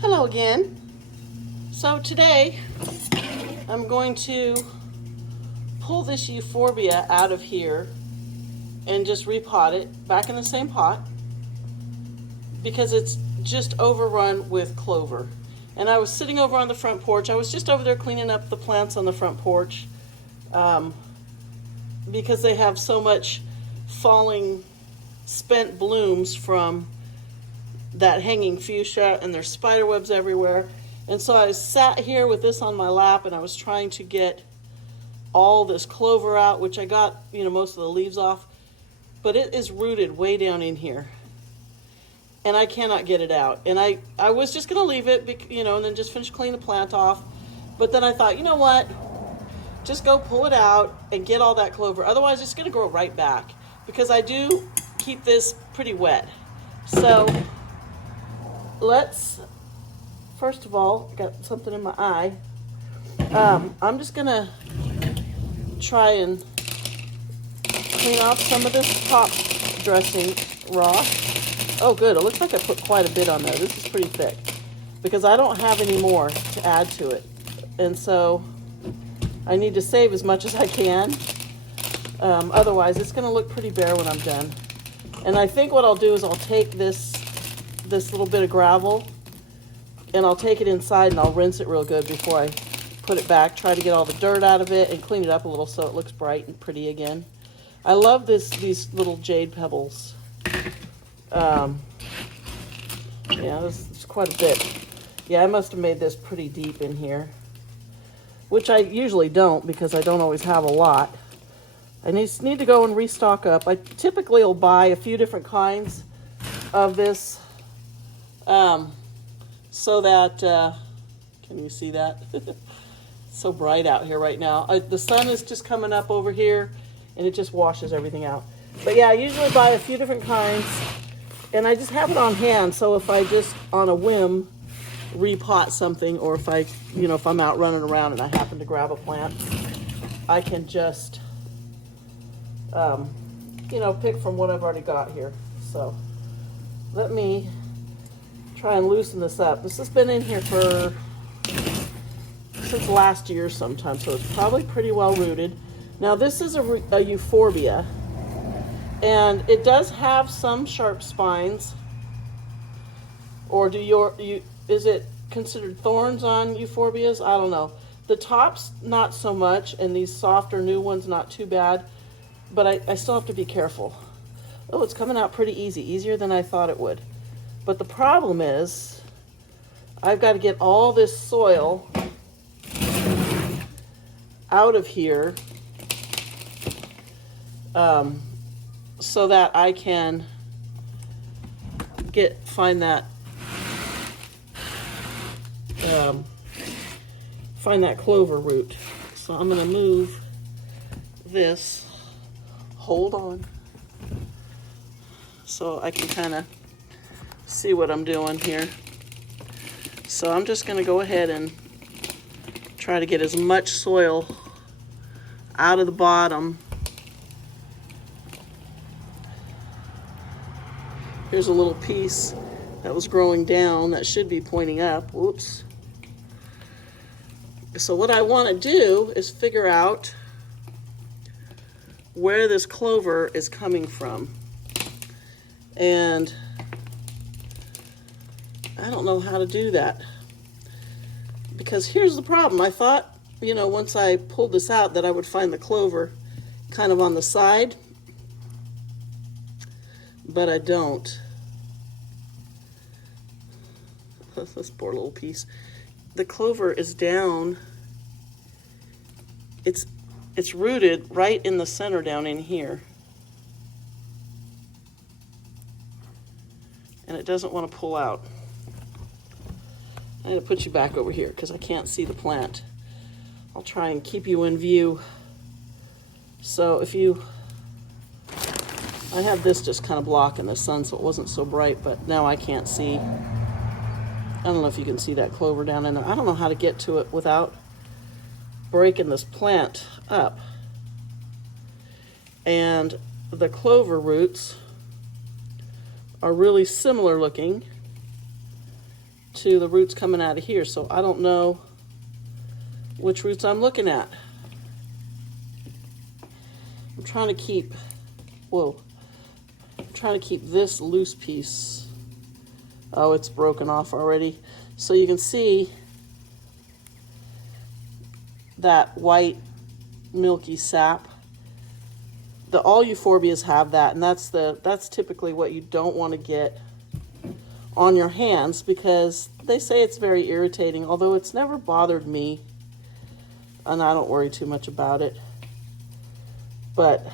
Hello again. So today I'm going to pull this euphorbia out of here and just repot it back in the same pot because it's just overrun with clover. And I was sitting over on the front porch. I was just over there cleaning up the plants on the front porch because they have so much falling spent blooms from that hanging fuchsia, and there's spider webs everywhere. And so I sat here with this on my lap and I was trying to get all this clover out, which I got, most of the leaves off, but it is rooted way down in here and I cannot get it out. And I was just going to leave it, and then just finish cleaning the plant off. But then I thought, you know what? Just go pull it out and get all that clover. Otherwise, it's going to grow right back because I do keep this pretty wet. So let's, first of all, got something in my eye. I'm just going to try and clean off some of this top dressing raw. Oh, good. It looks like I put quite a bit on there. This is pretty thick because I don't have any more to add to it. And so I need to save as much as I can. Otherwise, it's going to look pretty bare when I'm done. And I think what I'll do is I'll take this little bit of gravel and I'll take it inside and I'll rinse it real good before I put it back. Try to get all the dirt out of it and clean it up a little so it looks bright and pretty again. I love these little jade pebbles. Yeah, this is quite a bit. Yeah, I must have made this pretty deep in here, which I usually don't because I don't always have a lot. I need to go and restock up. I typically will buy a few different kinds of this so that, can you see that? It's so bright out here right now. The sun is just coming up over here and it just washes everything out. But yeah, I usually buy a few different kinds and I just have it on hand. So if I just on a whim repot something, or if if I'm out running around and I happen to grab a plant, I can just, pick from what I've already got here. So let me try and loosen this up. This has been in here since last year sometime, so it's probably pretty well rooted. Now this is a euphorbia, and it does have some sharp spines. Or is it considered thorns on euphorbias? I don't know. The tops, not so much, and these softer new ones, not too bad. But I still have to be careful. Oh, it's coming out pretty easy, easier than I thought it would. But the problem is, I've got to get all this soil out of here so that I can find that clover root. So I'm going to move this. Hold on. So I can kind of see what I'm doing here. So I'm just going to go ahead and try to get as much soil out of the bottom. Here's a little piece that was growing down that should be pointing up. Whoops. So what I want to do is figure out where this clover is coming from. And I don't know how to do that. Because here's the problem. I thought, once I pulled this out that I would find the clover kind of on the side. But I don't. This poor little piece. The clover is down. It's rooted right in the center down in here. And it doesn't want to pull out. I'm going to put you back over here because I can't see the plant. I'll try and keep you in view. So I have this just kind of blocking the sun so it wasn't so bright, but now I can't see. I don't know if you can see that clover down in there. I don't know how to get to it without breaking this plant up. And the clover roots are really similar looking to the roots coming out of here, so I don't know which roots I'm looking at. I'm trying to keep, I'm trying to keep this loose piece. Oh, it's broken off already. So you can see that white milky sap. All euphorbias have that, and that's typically what you don't want to get on your hands, because they say it's very irritating, although it's never bothered me and I don't worry too much about it. But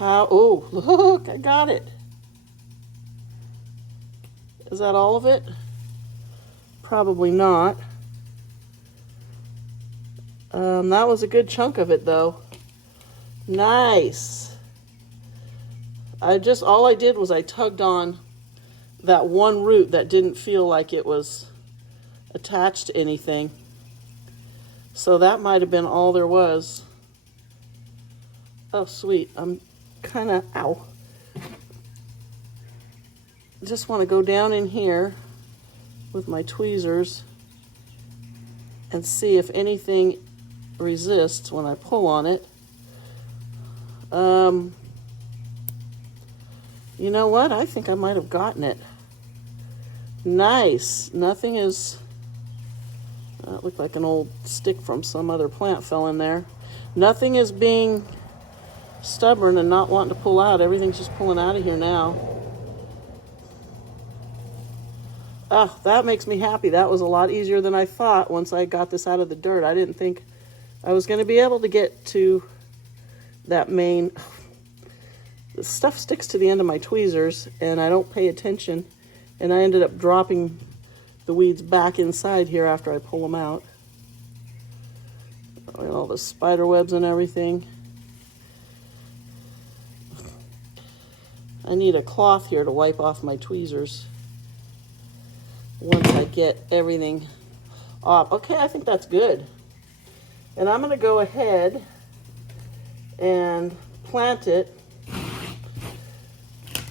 oh, look, I got it. Is that all of it? Probably not. That was a good chunk of it though. Nice. All I did was I tugged on that one root that didn't feel like it was attached to anything. So that might have been all there was. Oh, sweet. I'm kind of, ow. Just want to go down in here with my tweezers and see if anything resists when I pull on it. You know what? I think I might have gotten it. Nice. Nothing is... That looked like an old stick from some other plant fell in there. Nothing is being stubborn and not wanting to pull out. Everything's just pulling out of here now. Oh, that makes me happy. That was a lot easier than I thought once I got this out of the dirt. I didn't think I was going to be able to get to that main... The stuff sticks to the end of my tweezers, and I don't pay attention, and I ended up dropping the weeds back inside here after I pull them out. And all the spider webs and everything. I need a cloth here to wipe off my tweezers once I get everything off. Okay, I think that's good. And I'm going to go ahead and plant it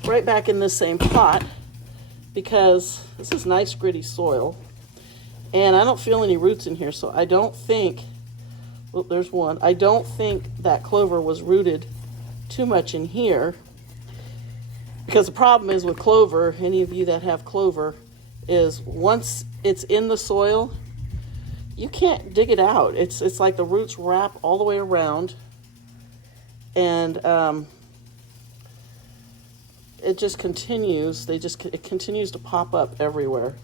right back in this same pot, because this is nice gritty soil and I don't feel any roots in here, so I don't think, well, there's one. I don't think that clover was rooted too much in here, because the problem is with clover, any of you that have clover, is once it's in the soil, you can't dig it out. It's like the roots wrap all the way around, and it just continues. It continues to pop up everywhere.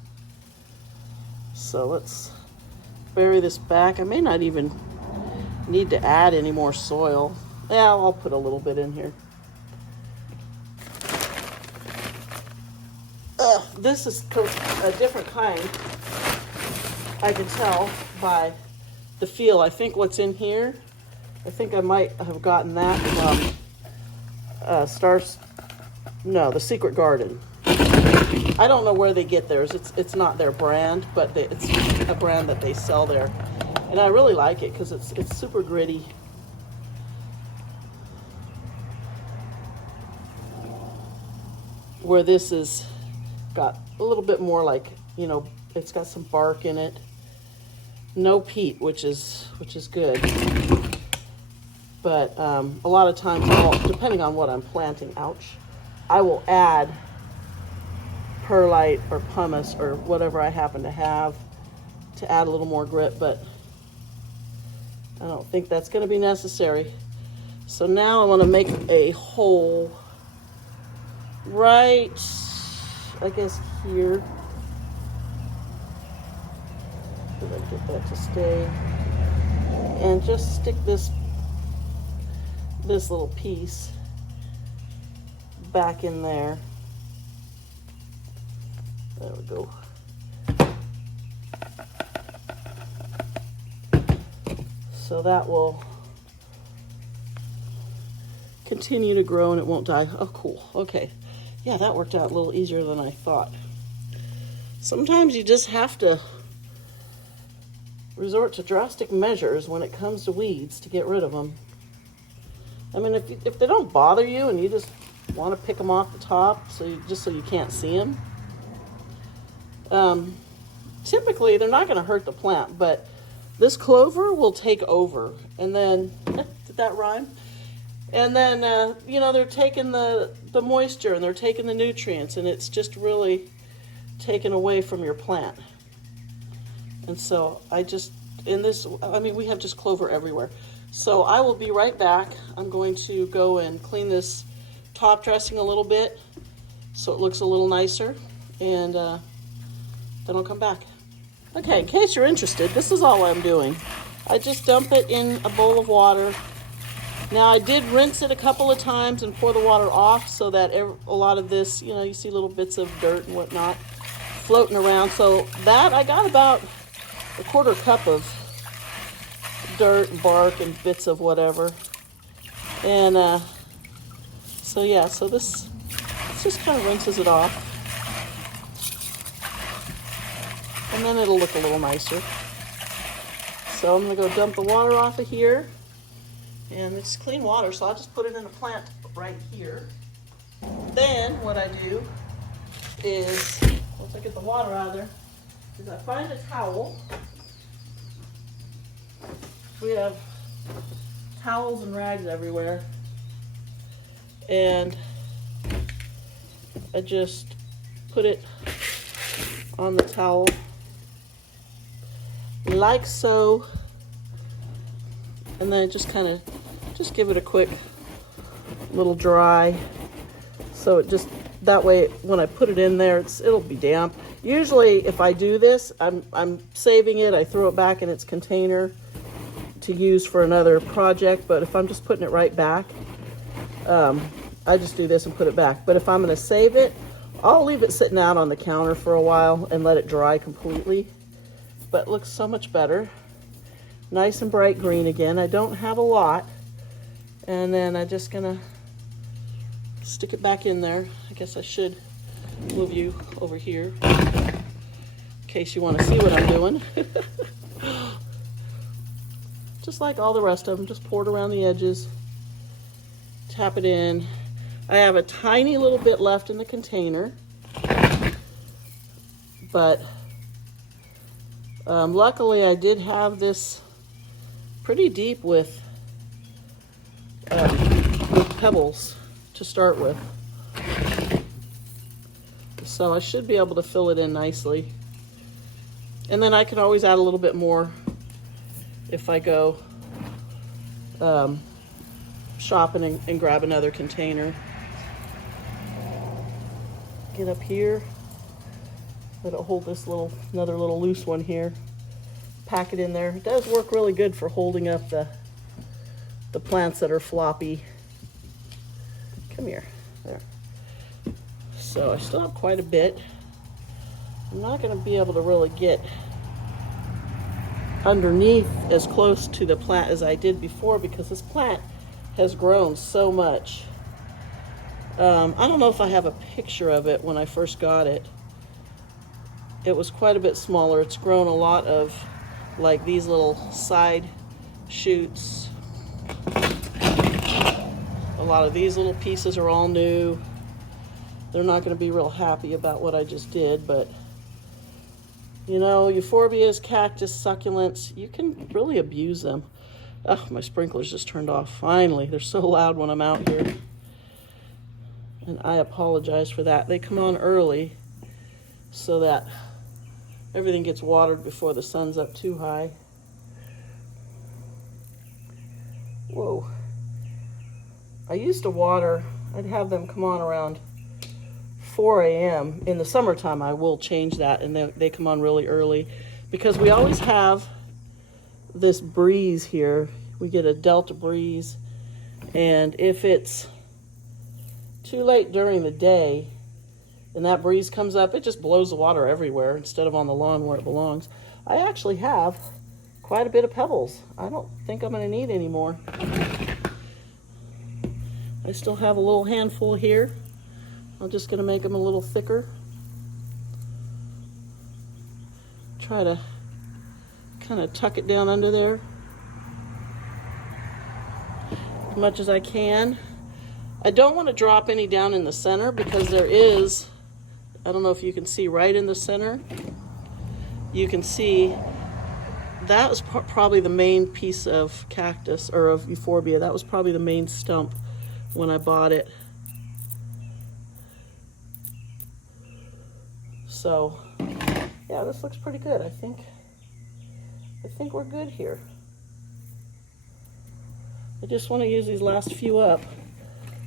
So let's bury this back. I may not even need to add any more soil. Yeah, I'll put a little bit in here. This is a different kind. I can tell by the feel. I think what's in here, I think I might have gotten that from the Secret Garden. I don't know where they get theirs. It's not their brand, but it's a brand that they sell there. And I really like it because it's super gritty. Where this is got a little bit more like, you know, it's got some bark in it. No peat, which is good. But a lot of times, depending on what I'm planting, I will add perlite or pumice or whatever I happen to have to add a little more grit, but I don't think that's going to be necessary. So now I want to make a hole right, I guess, here. If I get that to stay. And just stick this little piece back in there. There we go. So that will continue to grow and it won't die. Oh, cool. Okay. Yeah, that worked out a little easier than I thought. Sometimes you just have to resort to drastic measures when it comes to weeds to get rid of them. I mean, if they don't bother you and you just want to pick them off the top so you can't see them, Typically they're not going to hurt the plant, but this clover will take over. And then, did that rhyme? And then, you know, they're taking the moisture and they're taking the nutrients, and it's just really taken away from your plant. And so I mean, we have just clover everywhere. So I will be right back. I'm going to go and clean this top dressing a little bit so it looks a little nicer, and then I'll come back. Okay, in case you're interested, this is all I'm doing. I just dump it in a bowl of water. Now I did rinse it a couple of times and pour the water off so that a lot of this, you know, you see little bits of dirt and whatnot floating around. So that, I got about a quarter cup of dirt and bark and bits of whatever. And so yeah, so this just kind of rinses it off. And then it'll look a little nicer. So I'm gonna go dump the water off of here. And it's clean water, so I'll just put it in a plant right here. Then what I do is, once I get the water out of there, is I find a towel. We have towels and rags everywhere. And I just put it on the towel like so. And then just kind of give it a quick little dry, so it just, that way when I put it in there, it'll be damp. Usually if I do this, I'm saving it, I throw it back in its container to use for another project. But if I'm just putting it right back, I just do this and put it back. But if I'm going to save it, I'll leave it sitting out on the counter for a while and let it dry completely. But it looks so much better. Nice and bright green again. I don't have a lot. And then I'm just gonna stick it back in there. I guess I should move you over here in case you want to see what I'm doing. Just like all the rest of them, just pour it around the edges, tap it in. I have a tiny little bit left in the container, but luckily I did have this pretty deep with pebbles to start with, so I should be able to fill it in nicely. And then I can always add a little bit more if I go shopping and grab another container. Get up here, let it hold this another little loose one here, pack it in there. It does work really good for holding up the plants that are floppy. Come here, there. So I still have quite a bit. I'm not going to be able to really get underneath as close to the plant as I did before, because this plant has grown so much. I don't know if I have a picture of it when I first got it. It was quite a bit smaller. It's grown a lot of like these little side shoots. A lot of these little pieces are all new. They're not going to be real happy about what I just did, but you know, euphorbias, cactus, succulents, you can really abuse them. Oh, my sprinklers just turned off. Finally, they're so loud when I'm out here. And I apologize for that. They come on early so that everything gets watered before the sun's up too high. Whoa. I used to water, I'd have them come on around 4 a.m. In the summertime, I will change that, and they come on really early, because we always have this breeze here. We get a delta breeze, and if it's too late during the day and that breeze comes up, it just blows the water everywhere instead of on the lawn where it belongs. I actually have quite a bit of pebbles. I don't think I'm going to need any more. I still have a little handful here. I'm just going to make them a little thicker. Try to kind of tuck it down under there as much as I can. I don't want to drop any down in the center because there is I don't know if you can see right in the center. You can see that was probably the main piece of cactus, or of euphorbia. That was probably the main stump when I bought it. So, yeah, this looks pretty good. I think we're good here. I just want to use these last few up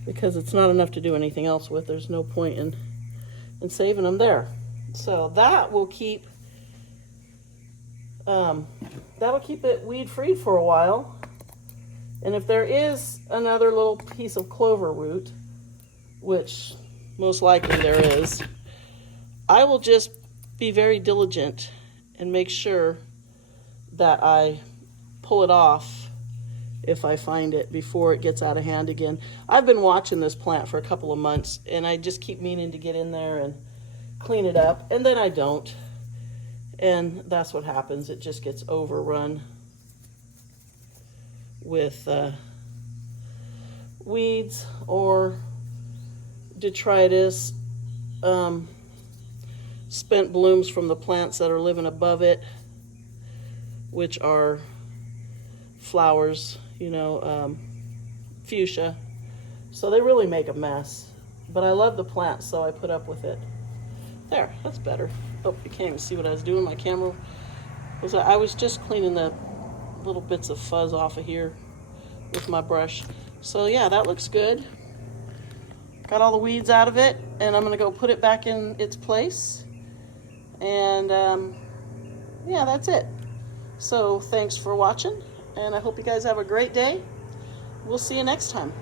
because it's not enough to do anything else with. There's no point in saving them there. So that will keep it weed free for a while. And if there is another little piece of clover root, which most likely there is, I will just be very diligent and make sure that I pull it off if I find it before it gets out of hand again. I've been watching this plant for a couple of months, and I just keep meaning to get in there and clean it up, and then I don't. And that's what happens. It just gets overrun with weeds or detritus, spent blooms from the plants that are living above it, which are flowers, you know, fuchsia. So they really make a mess. But I love the plant, so I put up with it. There, that's better. Oh, you can't even see what I was doing. My camera I was just cleaning the little bits of fuzz off of here with my brush. So yeah, that looks good. Got all the weeds out of it, and I'm gonna go put it back in its place. And yeah, that's it. So thanks for watching, and I hope you guys have a great day. We'll see you next time.